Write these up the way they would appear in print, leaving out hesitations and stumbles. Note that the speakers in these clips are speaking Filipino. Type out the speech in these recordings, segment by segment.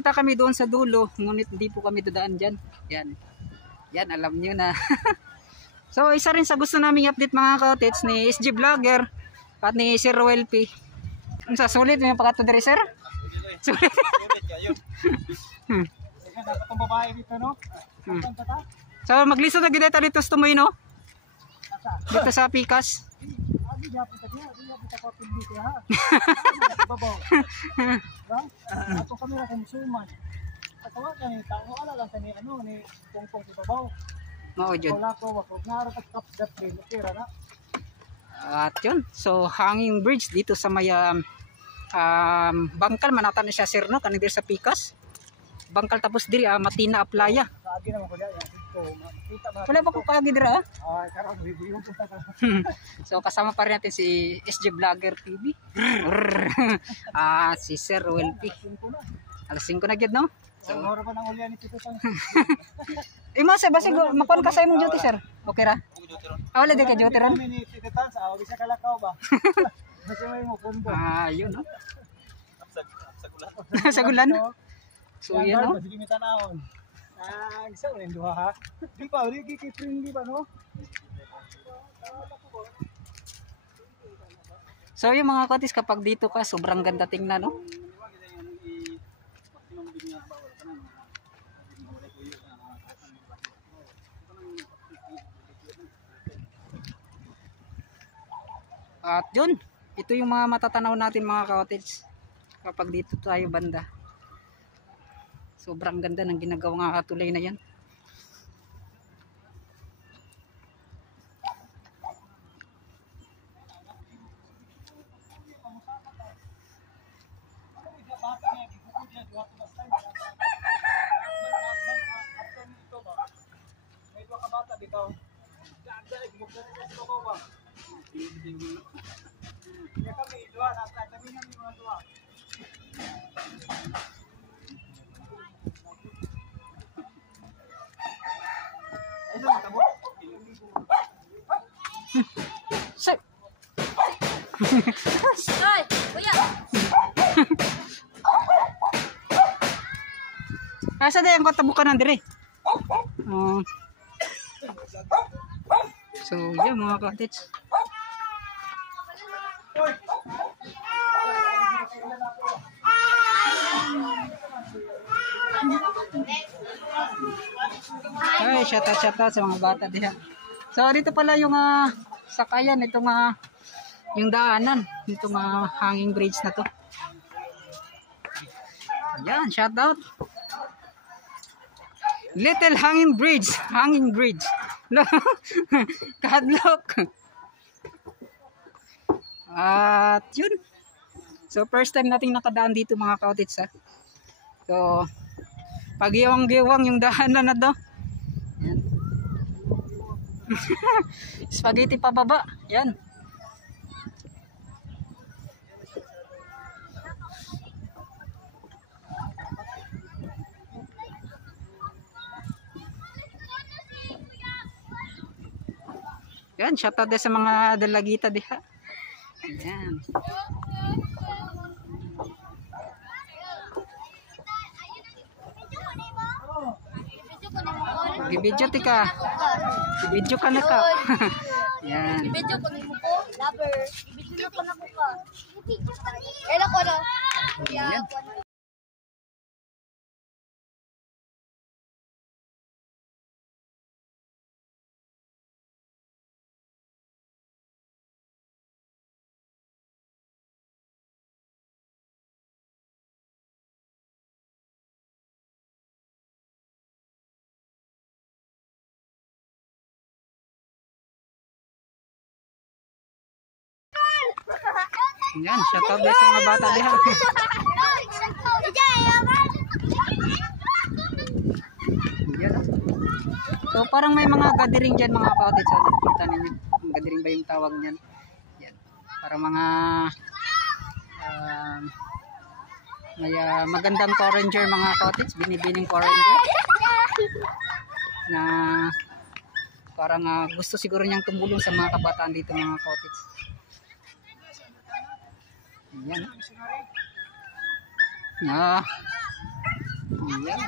pupunta kami doon sa dulo, ngunit hindi po kami dadaan dyan. Yan. Yan, alam nyo na. So, isa rin sa gusto naming update mga kaotits ni SG Vlogger at ni Sir Roel P. Ang sa sulit yung pagkato diri, sir? Sulit. Dapat ang babae dito, no? So, maglisod na gideta dito sa tumoy, no? Dito sa Pikas. Ato kami na konsuman. Katawa ka ni tao, ala lang ni ano ni pongpong sa babaw. Oo, Jud. Wala ko, wag nga rin kapsat rin. Pira na. At yun, so hanging bridge dito sa may bangkal, manatan na siya, sir, no? Kanina sa Pikas. Bangkal tapos diri, Matina Aplaya. Kaagi naman ko yan. Wala ba ko kaagi dira, ah? Ay, karon review punta ka. So kasama pa rin natin si SG Vlogger TV. Si Sir Roel P. Alas 5 na gyud, no? So, moro pa nang ulya ni Tito Tang. Imo sa basig makon ka sa imong duty, sir. Okay ra? Wala di ka duty ron. Kami ni Tito Tang sa awis sa kalakaw ba. Kasi may mo kumbo. Yun, no? Sa gulan. So yan, no? Sige mi tanawon. Isa ulit duha ha. Di pa, uli kikipring di ba, no? So yung mga katis, kapag dito ka, sobrang ganda tingnan, no? At yun, ito yung mga matatanaw natin mga kaotits kapag dito tayo banda. Sobrang ganda ng ginagawang katulay na yan. Hoy, kuya. Asa din ko tabukan ng dire. So, yeah mga kaotits. Ay, shout out sa mga bata diha. So, dito pala yung sakayan itong yung daanan itong hanging bridge na to. Ayan, shout out. Little hanging bridge, Kahadlok. At yun. So, first time nating nakadaan dito mga kaotits, ha. So, pagiwang-giwang yung daanan na to. Yan. Spaghetti pababa. Yan. Yan, shoutout din sa mga dalagita diha. Yan. Gibidyo tika. Gibidyo ka na ka. Yan. Ibidyo ko ni mo ko. Lover. Ibidyo ko na ko ka. Kailan ko na? Yan. Yan, shoutout din sa mga bata diha. Yan. So parang may mga gathering dyan mga kaotits. So, kita ninyo. Gathering ba yung tawag niyan? Yan. Parang mga may magandang foreigner mga kaotits. Binibining foreigner. Na parang gusto siguro niyang tumulong sa mga kabataan dito mga kaotits. Yan. Yan.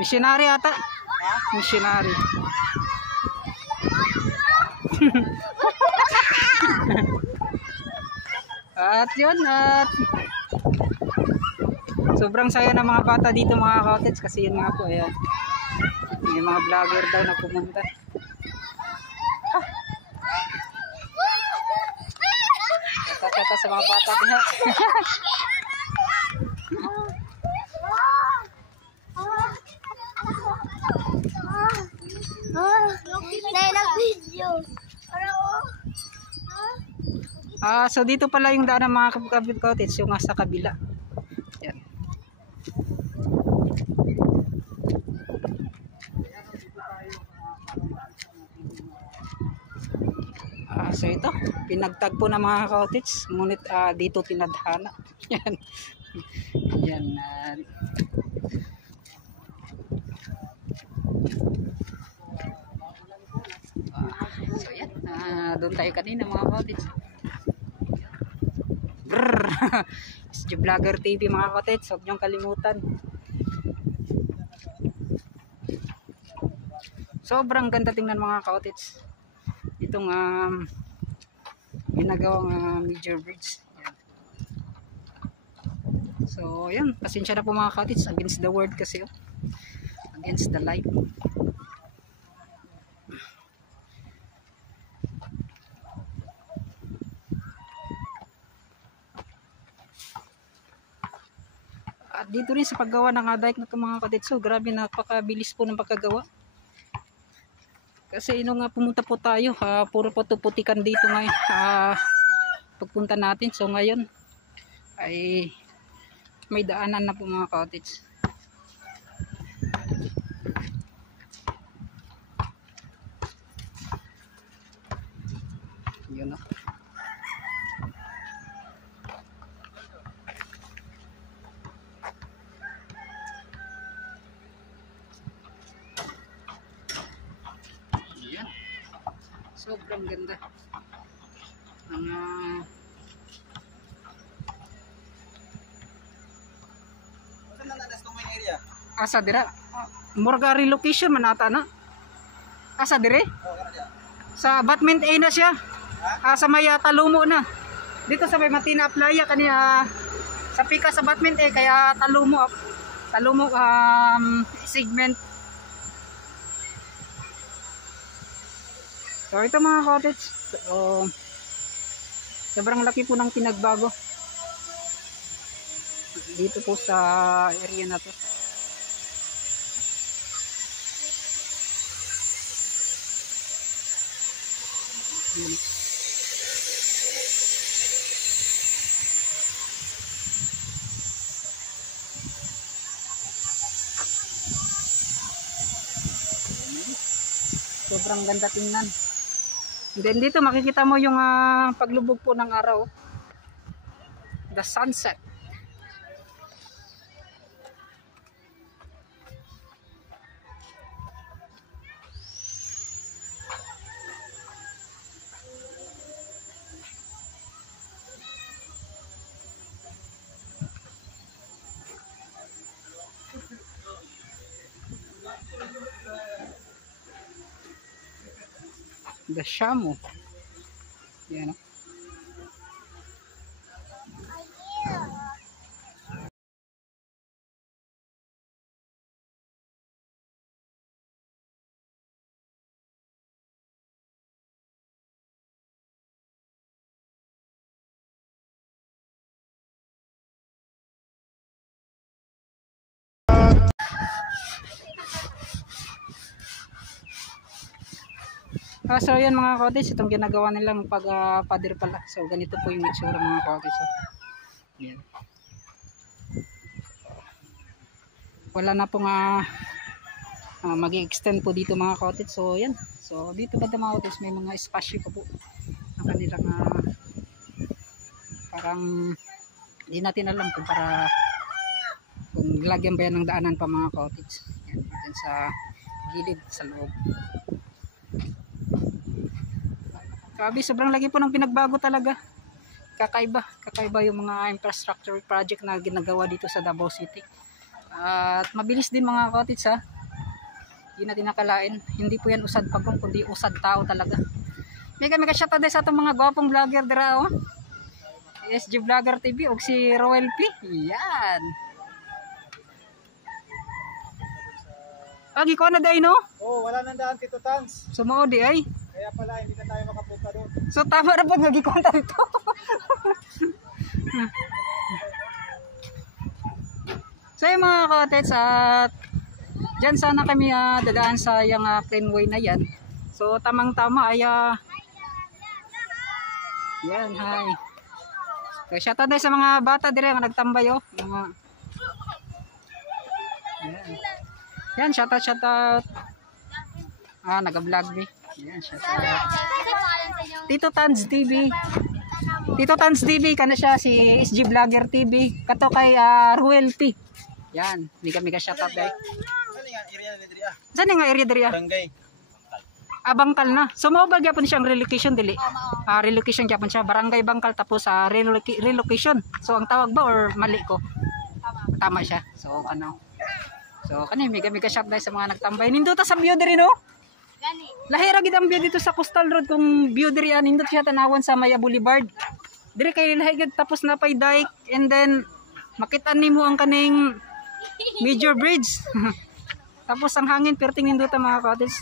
Missionary ata. Missionary. At yun, at sobrang saya ng mga bata dito mga ka-Otets, kasi yun nga po, ayan. May mga vlogger daw na pumunta. Kata-kata sa mga bata diha. Video. So dito pala yung daan ng mga ka-Otets, yung sa kabila. Yan. So ito, pinagtagpo ng mga ka-Otets, ngunit dito tinadhana. Yan. Yan. So yan, doon tayo kanina mga ka-Otets. SG Vlogger TV mga ka-Otets, huwag niyong kalimutan. Sobrang ganda tingnan mga ka-Otets. Itong ginagawang major bridge. Yan. So yan, pasensya na po mga ka-Otets, against the word kasi against the light. At dito rin sa paggawa ng dike na ito mga ka-Otets, so grabe, napakabilis po ng pagkagawa. Kasi nung pumunta po tayo, puro po putikan dito ngayon pagpunta natin. So ngayon ay may daanan na po mga ka-Otets. Yun o. Sobrang ganda ng asa dira. Murga relocation man ata na. Asa dire? Sa Batment A na siya. Sa may Talumo na. Dito sa may Matina Playa kaniya sa pika sa Batment A kaya Talumo segment. So ito mga ka-Otets, sobrang laki po ng pinagbago dito po sa area na to. Sobrang ganda tingnan. Then dito makikita mo yung paglubog po ng araw. The sunset. The Shamu. Yan. So yan mga ka-Otets, itong ginagawa nilang pader pala. So ganito po yung itsura mga ka-Otets. So, yan. Wala na pong mag-i-extend po dito mga ka-Otets. So yan. So dito ba mga ka-Otets may mga espasyo pa po na kanilang parang hindi natin alam kung lagyan ba yan ng daanan pa mga ka-Otets. Yan, dito sa gilid sa loob. Grabe, sobrang lagi po ng pinagbago talaga. Kakaiba yung mga infrastructure project na ginagawa dito sa Davao City. At mabilis din mga cottage ha. Hindi natin nakalain. Hindi po yan usad pagong, kundi usad tao talaga. Mega shoutout din sa itong mga gwapong vlogger dira oh. SG Vlogger TV o si Roel P. Yan. Agi ko na day no? Oh, wala nang daan Tito Tans. Sumuod di ay. Kaya pala hindi na tayo makapunta doon. So tama na pag nagkikonta dito. So yung mga cottage at dyan sana kami dadaan sa yung Greenway na yan. So tamang tama ay yan, hi. So shoutout din sa mga bata dire nga nagtambay oh. Mga yan, shoutout. Nag-vlog eh. Yan, shoutout. Tito Tans TV. Tito Tans TV kana siya si SG Vlogger TV. Kato kay Ruel P. Yan, mega shoutout dai. Saan nga area diri? Barangay. Bangkal na. So mao ba gyapon siyang relocation dili? Relocation gyapon siya, Barangay Bangkal tapos relocation. So ang tawag ba or mali ko? Tama siya. So ano? So kani mega shop dai sa mga nagtambay. Nindot sa view diri no? Gani. Lahira gid ang view dito sa Coastal Road kung view diri nindot siya tanawon sa Maya Boulevard. Diri kay lahigad tapos na pay dike and then makita nimo ang kaning major bridge. Tapos ang hangin perting nindot mga cottage.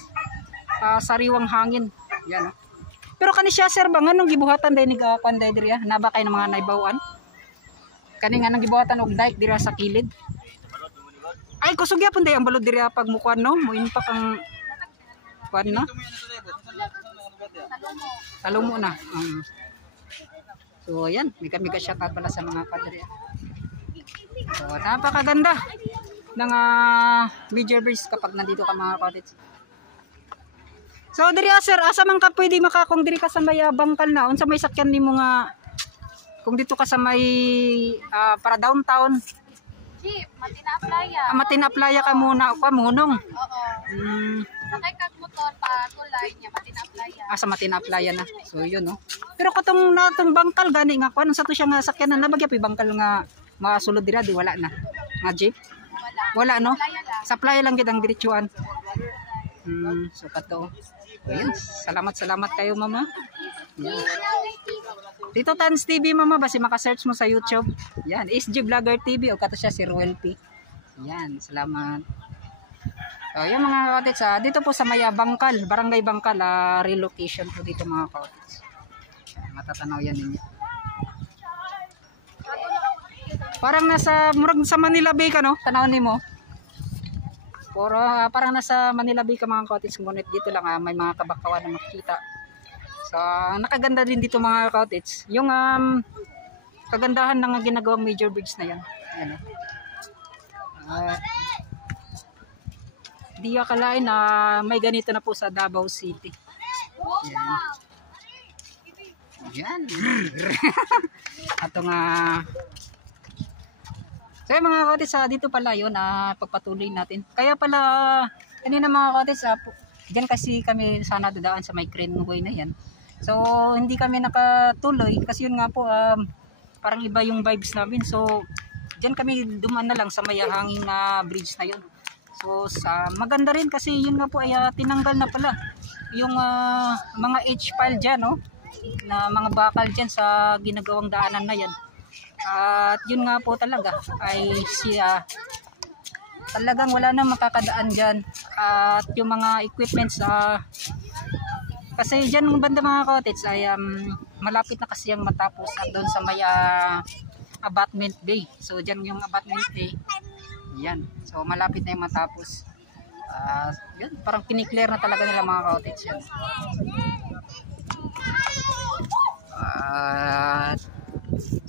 Sariwang hangin. Yan. Pero kani siya sir ba nganong gibuhatan dai ni gapan dai diri naba kay ng mga naibawan? Kani nga nang gibuhatan og dike diri sa kilid. Ay kusog gyapon dai ang balod diri pag mukuan no, muinpak ang kuan no. Talumo na. So ayan, mega shoutout pala sa mga kadri. So napakaganda ng major bridge kapag nandito ka mga cottage. So diri sir, asa man ka pwede makakong diri ka sa may Bangkal na unsa may sakyan nimo nga kung dito ka sa may para downtown. Jeep, Matina Playa. Matina Playa ka muna o munong. Oo. Sakay kag motor pa tulay niya Matina Playa. Sa Matina Playa na. So yun no. Pero katong natong Bangkal gani nga kuan sa to siya nga sakyanan na bagya Bangkal nga masulod dira di wala na. Nga jeep. Wala no. Sa playa lang gid ang diretsuan. So kato. Ayun, salamat kayo mama. Yan. Tito Tans TV mama basi maka-search mo sa YouTube. Yan, SG Vlogger TV o kato siya si Ruel P. Yan, salamat. So, yung mga cottage dito po sa Maya Bangkal, Barangay Bangkal, relocation po dito mga cottage. Matatanaw yan ninyo. Parang nasa murag sa Manila Bay ka no? Tanaw nimo. Pero parang nasa Manila Bay ka mga cottage, ngunit dito lang may mga kabakawan na makikita. So nakaganda din dito mga cottage. Yung kagandahan ng ginagawang major bridge na yan. Ayan, di akalain na may ganito na po sa Davao City. Yan. Ato nga so mga cottage dito pala yun pagpatuloy natin. Kaya pala kanina mga cottage diyan kasi kami sana dadaan sa may Greenway na yan. So hindi kami nakatuloy kasi yun nga po parang iba yung vibes namin. So diyan kami dumaan na lang sa may hanging bridge na yun. So maganda rin kasi yun nga po ay tinanggal na pala yung mga H-pile dyan no? Na mga bakal dyan sa ginagawang daanan na yan. At yun nga po talaga ay siya talagang wala na makakadaan dyan. At yung mga equipments kasi dyan ng banda mga cottage ay malapit na kasi yung matapos at doon sa may abutment bay. So dyan yung abutment bay yan. So malapit na yung matapos. Yun, parang kiniklear na talaga nila mga cottage yan.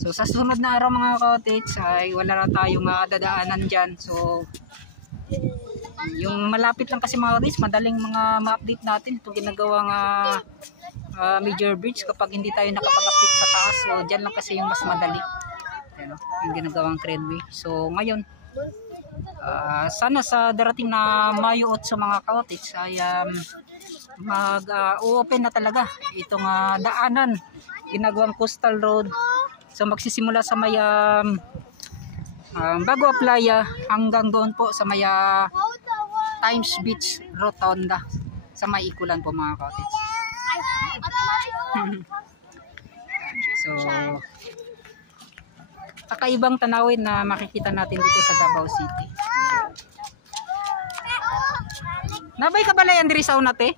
So sa sunod na araw mga cottage ay wala na tayong dadaanan dyan. So yung malapit lang kasi mga cottage, madaling mga ma-update natin itong ginagawang major bridge kapag hindi tayo nakapag-update sa taas. So dyan lang kasi yung mas madali yung ginagawang Greenway. So ngayon sana sa darating na Mayo 8 sa mga cottage ay mag-open na talaga itong daanan ginagawang Coastal Road. So magsisimula sa may Bago Playa hanggang doon po sa maya Times Beach Rotonda sa may Ikulan po mga ka-otits. So kakaibang tanawin na makikita natin dito sa Davao City. Nabay kabalayan diri sauna te?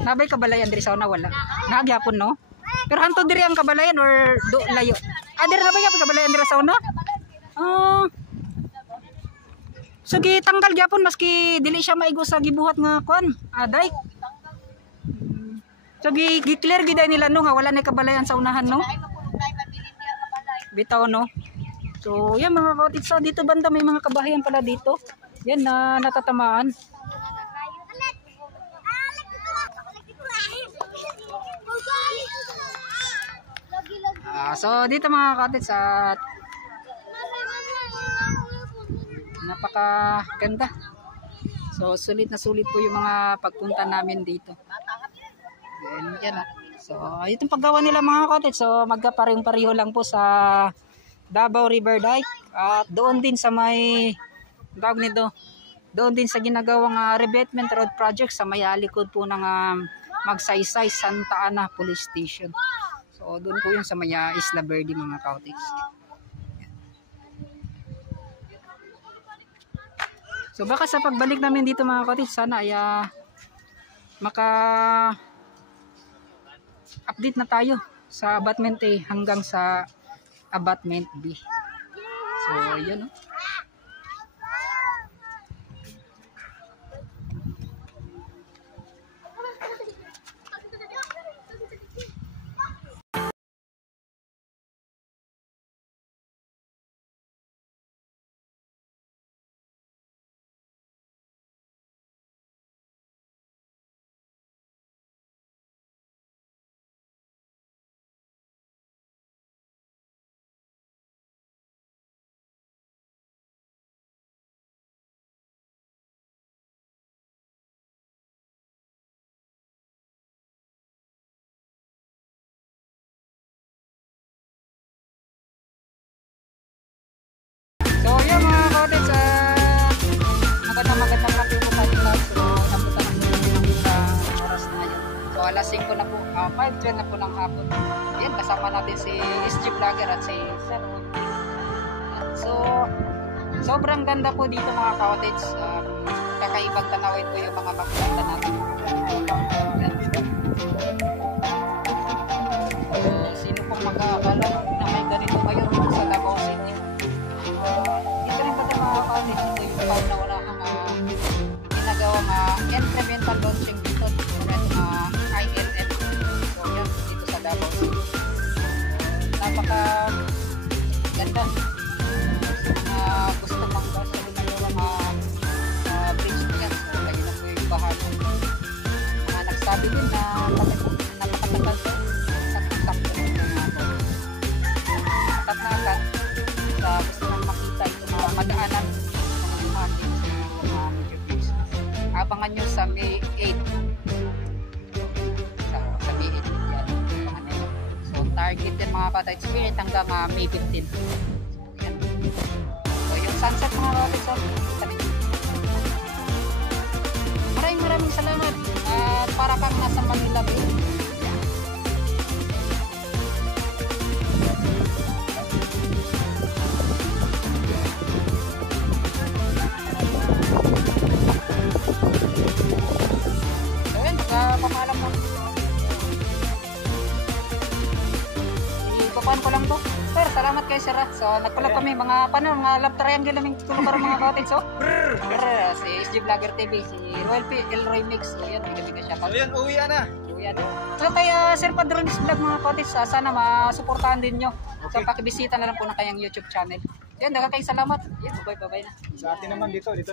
Nabay kabalayan diri sauna wala. Nagyapon no? Pero hanto diri ang kabalayan or do layo. Diri nabay kabalayan diri sauna? So gitanggal gyapon maski dili siya maigo sa gibuhat nga kuan. Aday. So gi-clear gid nila no nga wala na kabalayan sa unahan no. Bitaw no. So yan mga ka-otits, dito banda may mga kabahayan pala dito. Yan na natatamaan. So dito mga ka-otits at napakaganda. So sulit na sulit po yung mga pagpunta namin dito. Yan. So itong paggawa nila mga ka-otits, so magkaparehong-pareho lang po sa Davao River Dike at doon din sa may doon din sa ginagawang revetment road project sa may likod po ng Magsaysay Santa Ana Police Station. So doon po yung sa may Isla Verde mga ka-otits. So baka sa pagbalik namin dito mga ka-otits, sana ay update na tayo sa abutment A hanggang sa abutment B. So yun no. So yun mga ka-otits, magandang hapon po sa inyo lahat. So napunta na po sa oras na yun. So alas 5 na po, 5:10 na po ng hapon. Yan, kasama natin si SG Vlogger at si Sir. So sobrang ganda po dito mga ka-otits. Kakaibang tanawin po yung mga makikita natin. Yan. So sino pong mag-aakala na may ganito kayo sa Davao City? Dito rin pati mga ka-otits, ito yung kauna-unahang ginagawang incremental launching dito at ILF. So yan, dito sa Davao City. Napaka ganda. Gusto manggas sa ginagawang bridge na yan. So kayo na po yung bahala. Nagsabi din na napakatagal to. Sakto-sakto na mga tatnakan sa gusto nang makita yung mga madaanan ng mga ating medyo bridge. Abangan nyo sa May 8. Sa May 8 yan. Abangan nyo. So target yan mga ka-otits, May 8 hanggang May 15. So yan. So yung sunset mga ka-otits, maraming salamat at para kang nasa Manila Bay. So yun, pamalam mo. Ipapan ko lang to. Sir, salamat kay Sir. So nagpalap kami mga mga love triangle namin tulong para mga ka-otits. So si SG Vlogger TV, si Royal P. Elroy Mix. So yan, bigay siya. So yan, uwi na. So kay Sir Padrones Vlog mga ka-otits, sana masuportahan din nyo. So pakibisita na lang po ng kanyang YouTube channel. Yan, daghang salamat. Yan, bye-bye na. Sa atin naman dito naman.